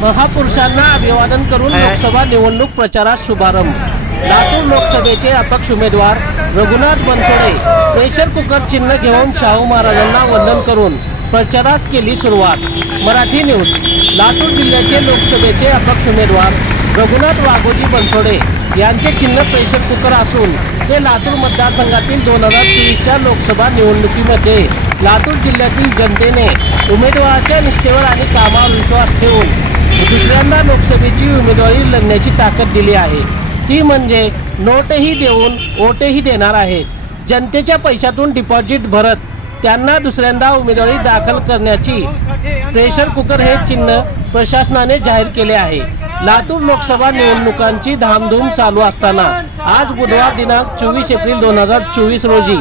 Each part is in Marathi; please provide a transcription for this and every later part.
महापुरुषांना अभिवादन करून लोकसभा निवडणूक प्रचारात शुभारंभ. लातूर लोकसभेचे अपक्ष उमेदवार रघुनाथ बनसोडे प्रेशर कुकर चिन्ह घेऊन शाहू महाराजांना वंदन करून प्रचारास केली सुरुवात. मराठी न्यूज लातूर जिल्ह्याचे लोकसभेचे अपक्ष उमेदवार रघुनाथ वाघोजी बनसोडे यांचे चिन्ह प्रेशर कुकर असून ते लातूर मतदारसंघातील दोन हजार चोवीसच्या लोकसभा निवडणुकीमध्ये लातूर जिल्ह्यातील जनतेने उमेदवाराच्या निष्ठेवर आणि कामावर विश्वास ठेवून दुसऱ्यांदा लोकसभेची उमेदवारी लढण्याची ताकद दिली आहे. ती म्हणजे नोटही देऊन वोटही देणार आहेत. जनतेच्या पैशातून डिपॉझिट भरत त्यांना दुसऱ्यांदा उमेदवारी दाखल करण्याची प्रेशर कुकर हे चिन्ह प्रशासनाने जाहीर केले आहे. लातूर लोकसभा निवडणुकांची धामधूम चालू असताना आज बुधवार दिनांक चोवीस एप्रिल दोन हजार चोवीस रोजी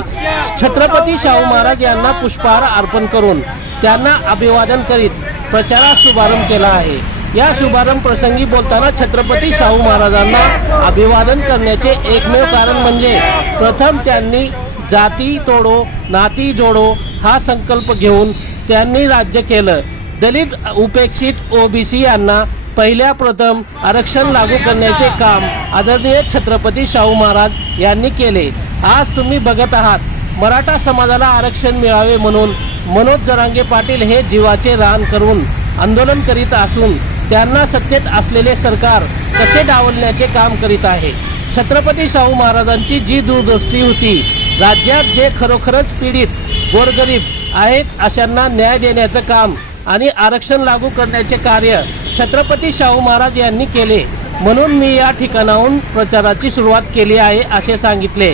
छत्रपती शाहू महाराज यांना पुष्पहार अर्पण करून त्यांना अभिवादन करीत प्रचारास शुभारंभ केला आहे. या शुभारंभ प्रसंगी बोलताना छत्रपती शाहू महाराजांना अभिवादन करण्याचे एकमेव कारण म्हणजे प्रथम त्यांनी जाती तोडो नाती जोडो हा संकल्प घेऊन त्यांनी राज्य केलं. दलित उपेक्षित ओबीसी यांना पहिल्या प्रथम आरक्षण लागू करण्याचे काम आदरणीय छत्रपती शाहू महाराज यांनी केले. आज तुम्ही बघत आहात मराठा समाजाला आरक्षण मिळावे म्हणून मनोज जरांगे पाटील हे जीवाचे रान करून आंदोलन करीत असून त्यांना सत्तेत असलेले सरकार कसे डावलण्याचे काम करीत आहे? छत्रपती शाहू महाराजांची जी दूरदृष्टी होती राज्यात जे खरोखरच पीडित गोरगरीब आहेत अशांना न्याय देण्याचं काम आणि आरक्षण लागू करण्याचे कार्य छत्रपती शाहू महाराज यांनी केले. म्हणून मी या ठिकाणाहून प्रचाराची सुरुवात केली आहे असे सांगितले.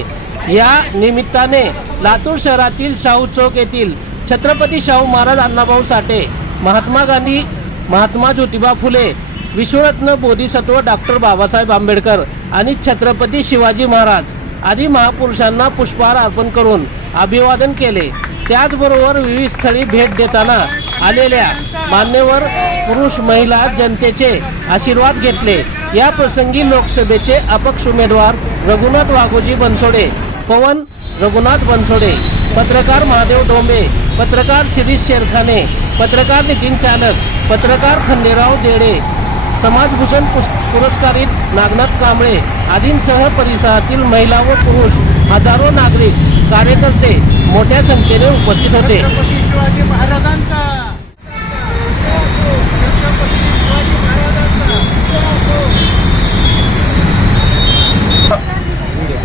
या निमित्ताने लातूर शहरातील शाहू चौक येथील छत्रपती शाहू महाराज अण्णाभाऊ साठे महात्मा गांधी महात्मा ज्योतिबा फुले विश्वरत्न बोधिसत्व डॉक्टर बाबासाहेब आंबेडकर आणि छत्रपती शिवाजी महाराज आदी महापुरुषांना पुष्पहार अर्पण करून अभिवादन केले. त्याचबरोबर विविध स्थळी भेट देताना आलेल्या मान्यवर पुरुष महिला जनतेचे आशीर्वाद घेतले. या प्रसंगी लोकसभेचे अपक्ष उमेदवार रघुनाथ वाघोजी बनसोडे पवन रघुनाथ बनसोडे पत्रकार महादेव डोंबे पत्रकार शिरीष शेरखाने पत्रकार नितीन चालक पत्रकार खंडेराव देडे समाजभूषण पुस पुरस्कारित नागनाथ कांबळे आदींसह परिसरातील महिला व पुरुष हजारो नागरिक कार्यकर्ते मोठ्या संख्येने उपस्थित होते. छत्रपती शिवाजी महाराजांचा छत्रपती शिवाजी महाराजांचा.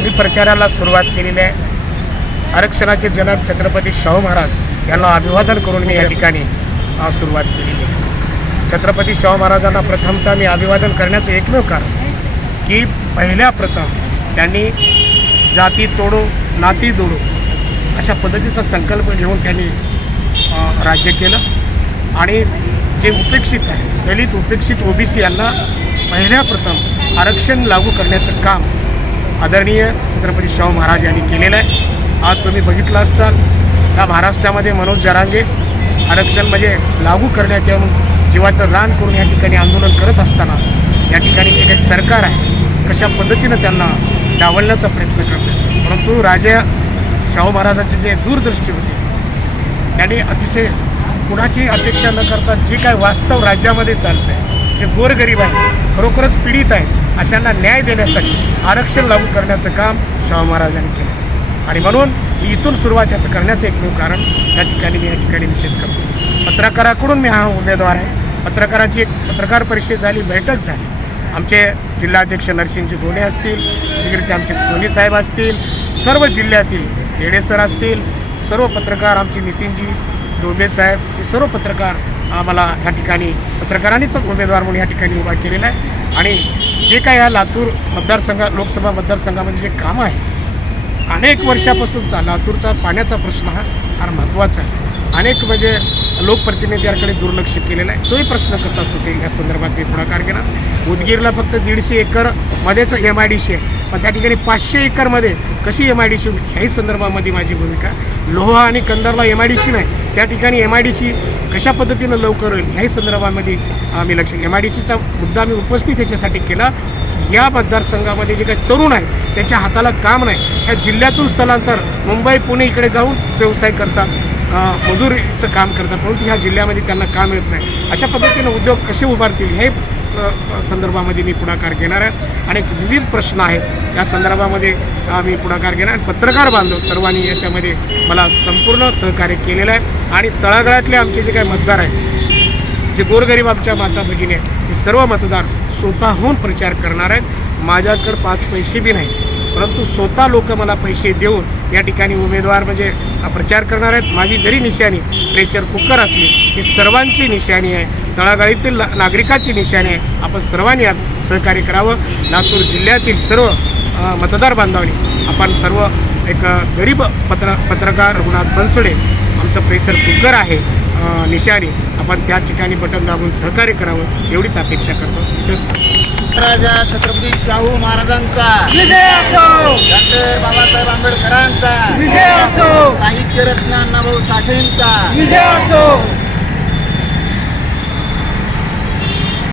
मी प्रचाराला सुरुवात केलेली आहे. आरक्षणाचे जनक छत्रपती शाहू महाराज यांना अभिवादन करून मी या ठिकाणी सुरुवात केलेली आहे. छत्रपती शाहू महाराजांना प्रथमतः मी अभिवादन करण्याचं एकमेव कारण की पहिल्या प्रथम त्यांनी जाती तोडो नाती दोडो अशा पद्धतीचा संकल्प घेऊन त्यांनी राज्य केलं. आणि जे उपेक्षित आहे दलित उपेक्षित ओबीसी यांना पहिल्या प्रथम आरक्षण लागू करण्याचं काम आदरणीय छत्रपती शाहू महाराज यांनी केलेलं आहे. आज तुम्ही बघितलं असाल त्या महाराष्ट्रामध्ये मनोज जरांगे आरक्षण म्हणजे लागू करण्यात येऊन जीवाचं रान करून या ठिकाणी आंदोलन करत असताना या ठिकाणी जे काही सरकार आहे कशा पद्धतीनं त्यांना डावलण्याचा प्रयत्न करतं परंतु राजा शाहू महाराजाची जे दूरदृष्टी होती त्यांनी अतिशय कुणाची अपेक्षा न करता जे काय वास्तव राज्यामध्ये चालतं आहे जे गोरगरीब आहे खरोखरच पीडित आहे अशांना न्याय देण्यासाठी आरक्षण लागू करण्याचं काम शाहू महाराजांनी केलं. आणि म्हणून मी इथून सुरुवात याचं करण्याचं एकमेव कारण या ठिकाणी मी या ठिकाणी निषेध करतो. पत्रकाराकडून मी हा उमेदवार आहे. पत्रकाराची एक पत्रकार परिषद झाली बैठक झाली. आमचे जिल्हाध्यक्ष नरसिंहजी गोणे असतील तिकडचे आमचे सोनी साहेब असतील सर्व जिल्ह्यातील येडेसर असतील सर्व पत्रकार आमचे नितीनजी डोबे साहेब हे सर्व पत्रकार आम्हाला ह्या ठिकाणी पत्रकारांनीच उमेदवार म्हणून या ठिकाणी उभा केलेला आहे. आणि जे काही ह्या लातूर मतदारसंघा लोकसभा मतदारसंघामध्ये जे कामं आहे अनेक वर्षापासूनचा लातूरचा पाण्याचा प्रश्न हा फार महत्त्वाचा आहे. अनेक म्हणजे लोकप्रतिनिधींकडे दुर्लक्ष केलेलं आहे. तोही प्रश्न कसा सुटेल? या संदर्भात मी पुढाकार केला उदगीरला फक्त दीडशे एकर मध्येच एम आय डी सी आहे. पण त्या ठिकाणी पाचशे एकरमध्ये कशी एम आय डी सी ह्याही संदर्भामध्ये माझी भूमिका. लोहा आणि कंदरला एम आय डी सी नाही. त्या ठिकाणी एम आय डी सी कशा पद्धतीनं लवकर होईल? ह्याही संदर्भामध्ये आम्ही लक्ष एम आय डी सीचा मुद्दा मी उपस्थित याच्यासाठी केला. या मतदारसंघामध्ये जे काही तरुण आहेत त्यांच्या हाताला काम नाही. ह्या जिल्ह्यातून स्थलांतर मुंबई पुणे इकडे जाऊन व्यवसाय करतात मजुरीचं काम करतात परंतु ह्या जिल्ह्यामध्ये त्यांना काम मिळत नाही. अशा पद्धतीनं उद्योग कसे उभारतील हे संदर्भामध्ये मी पुढाकार घेणार आहे. आणि विविध प्रश्न आहेत त्या संदर्भामध्ये मी पुढाकार घेणार आणि पत्रकार बांधव सर्वांनी याच्यामध्ये मला संपूर्ण सहकार्य केलेलं आहे. आणि तळागाळातले आमचे जे काही मतदार आहेत जे गोरगरीब आमच्या माता भगिनी आहेत हे सर्व मतदार स्वतःहून प्रचार करणार आहेत. माझ्याकडे पाच पैसे बी नाही परंतु स्वतः लोक मला पैसे देऊन या ठिकाणी उमेदवार म्हणजे प्रचार करणार आहेत. माझी जरी निशाणी प्रेशर कुकर असली ही सर्वांची निशाणी आहे. तळागाळीतील नागरिकाची निशाणी आहे. आपण सर्वांनी यात सहकार्य करावं. लातूर जिल्ह्यातील सर्व मतदार बांधवांनी आपण सर्व एक गरीब पत्र पत्रकार रघुनाथ बनसोडे आमचं प्रेशर कुकर आहे. निशाणी. आपण त्या ठिकाणी बटन दाबून सहकार्य करावं एवढीच अपेक्षा करतो. इथंच राजा छत्रपती शाहू महाराजांचा. विजय असो! डॉक्टर बाबासाहेब आंबेडकरांचा. विजय असो! साहित्यरत्न अण्णाभाऊ साठेंचा. विजय असो!